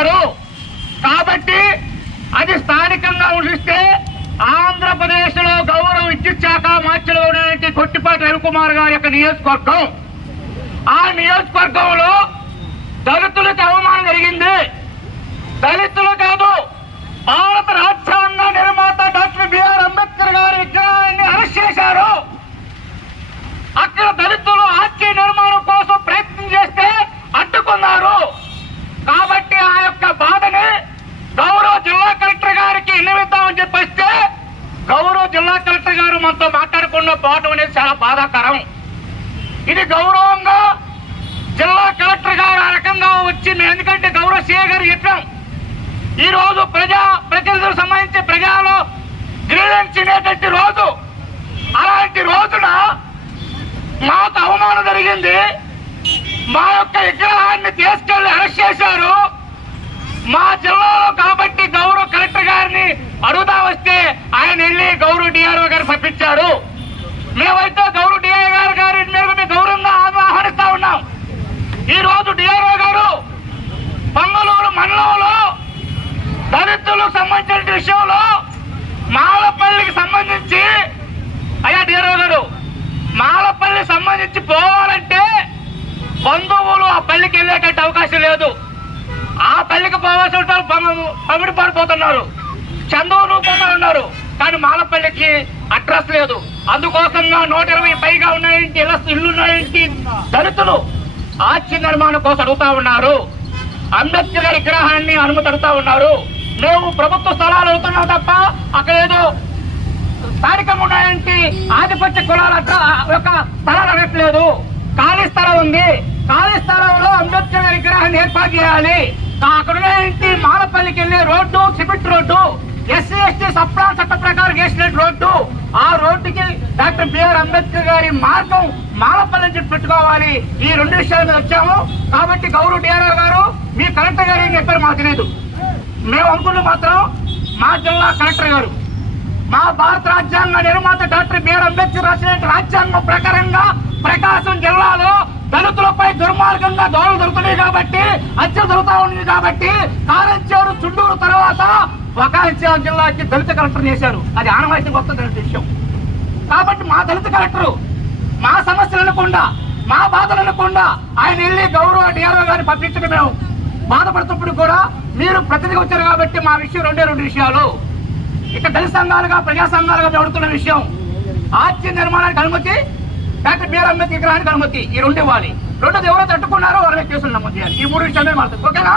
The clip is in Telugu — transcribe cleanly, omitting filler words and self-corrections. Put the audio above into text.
అడుగుతున్నారు. కాబట్టి అది స్థానికంగా ఉండిస్తే ఆంధ్రప్రదేశ్ లో గౌరవ విద్యుత్ శాఖ మార్చిలో ఉన్నటువంటి కొట్టిపాటి రవికుమార్ గారి యొక్క నియోజకవర్గం. ఆ నియోజకవర్గంలో దళితులకు అవమానం జరిగింది. దళితులు కాదు, భారత రాజ్యాంగ నిర్మాత డాక్టర్ బిఆర్ అంబేద్కర్ గారి విగ్రహాన్ని అరెస్ట్ చేశారు. అక్కడ దళితులు ఆర్టీ నిర్మాణం కోసం ప్రయత్నం చేస్తే అడ్డుకున్నారు. కాబట్టి ఆ యొక్క బాధని గౌరవ జిల్లా కలెక్టర్ గారికి విన్నవిద్దామని చెప్పేస్తే గౌరవ జిల్లా కలెక్టర్ గారు మనతో మాట్లాడకుండా పోవడం అనేది చాలా బాధాకరం. ఇది గౌరవంగా జిల్లా కలెక్టర్ గారు ఆ రకంగా వచ్చి ఎందుకంటే గౌరవ సీఏ గారు చెప్పాం, ఈ రోజు ప్రజలకు సంబంధించి ప్రజలు గ్రీవెన్స్నేటువంటి రోజు. అలాంటి రోజున మాకు అవమానం జరిగింది. మా యొక్క విగ్రహాన్ని తీసుకెళ్లి అరెస్ట్ చేశారు మా జిల్లాలో. కాబట్టి గౌరవ కలెక్టర్ గారిని అడుగుతా వస్తే ఆయన వెళ్ళి గౌరవ డిఆర్ఓ గారు పంపించారు. మేమైతే గౌరవ డిఆర్ఓ గారి మీద గౌరవంగా ఆహ్వానిస్తా ఉన్నాం. ఈ రోజు డిఆర్ఓ గారు మంగళూరు మండలంలో దళితులకు సంబంధించిన విషయంలో మాలపల్లికి సంబంధించి అయ్యా డిఆర్ఓ గారు మాలపల్లి సంబంధించి పోవాలంటే బంధువులు ఆ పల్లికి వెళ్ళేటట్టు అవకాశం లేదు. ఆ పల్లికి పోవాల్సి ఉంటారు, పమిడి పడిపోతున్నారు, చందూరు పోతా ఉన్నారు. కానీ మాలపల్లికి అడ్రస్ లేదు. అందుకోసంగా 120 పైగా ఉన్నాయంటే ఇల్లు ఉన్నాయంటే దళితులు ఆర్చి నిర్మాణం కోసం అడుగుతా ఉన్నారు. అంబేద్కర్ గారి విగ్రహాన్ని అనుమతి అడుగుతా ఉన్నారు. మేము ప్రభుత్వ స్థలాలు అవుతున్నాం తప్ప అక్కడ ఏదో స్థానికంగా ఉన్నాయంటే ఆధిపత్య కులాల యొక్క స్థలాలు అడగట్లేదు. ఖాళీ స్థలం ఉంది. ఖాళీ స్థలంలో అంబేద్కర్ గారి విగ్రహాన్ని ఏర్పాటు చేయాలి. అక్కడ ఉన్నాయంటే మాలపల్లికి వెళ్ళే road cement road, SC ST subplan చట్ట ప్రకారం వేసిన రోడ్డు. ఆ రోడ్డుకి డాక్టర్ బిఆర్ అంబేద్కర్ గారి మార్గం మాలపల్లి నుంచి పెట్టుకోవాలి. ఈ 2 విషయాల మీద వచ్చాము. కాబట్టి గౌరవ డిఆర్ఓ గారు మీ కలెక్టర్ గారు ఏం చెప్పారు మాకు తెలియదు. మేము అనుకున్న మాత్రం మా జిల్లా కలెక్టర్ గారు మా భారత రాజ్యాంగ నిర్మాత డాక్టర్ బిఆర్ అంబేద్కర్ రాసిన రాజ్యాంగం ప్రకారంగా ప్రకాశం జిల్లాలో దళితులపై దుర్మార్గంగా దోళలు దొరుకుతున్నాయి కాబట్టి హత్యలు జరుగుతూ ఉంది కాబట్టి కారంచేరు చుండూరు తర్వాత ప్రకాశం జిల్లాకి దళిత కలెక్టర్ చేశారు. అది ఆనవాయితీ గొప్ప దళిత విషయం. కాబట్టి మా దళిత కలెక్టరు మా సమస్యలు అనకుండా మా బాధలు అనకుండా ఆయన వెళ్ళి గౌరవ డిఆర్ఓ గారిని పంపించడం మేము బాధపడుతున్నప్పుడు కూడా మీరు ప్రతినిధిగా వచ్చారు కాబట్టి మా విషయం 2 విషయాలు. ఇక దళిత సంఘాలుగా ప్రజా సంఘాలుగా మేము అడుగుతున్న విషయం ఆర్చి నిర్మాణానికి అనుమతి, డాక్టర్ బిఆర్ అంబేద్కర్ విగ్రహానికి అనుమతి, ఈ 2 ఇవ్వాలి. 2 ఎవరో తట్టుకున్నారో వాళ్ళ కేసులు నమోదు చేయాలి. ఈ 3 విషయాలే మాట్లాడుతుంది. ఓకేనా?